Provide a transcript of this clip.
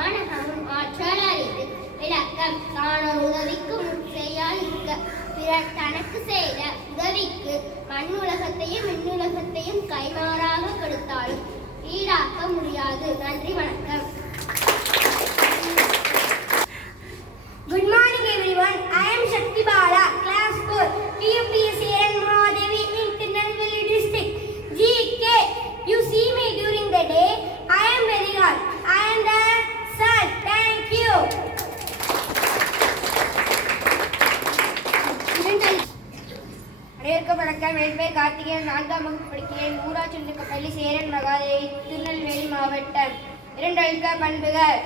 வானகமும் ஆற்றல் அறிந்து விளக்கம் தானோர் உதவிக்கு முன் செய்யால் இருக்க பிறர் தனக்கு செய்த உதவிக்கு மண்ணுலகத்தையும் விண்ணுலகத்தையும் கைமாறாக கொடுத்தாலும் ஈடாக்க முடியாது. நன்றி வணக்கம். அனைவருக்கும் வணக்கம். என் பேர் கார்த்திகேயன் நான்காம் வகுப்பு படிக்கிறேன். ஊராட்சி பள்ளி சேரன் மகாதேவி திருநெல்வேலி மாவட்டம். இரண்டு அழுக்க பண்புகள்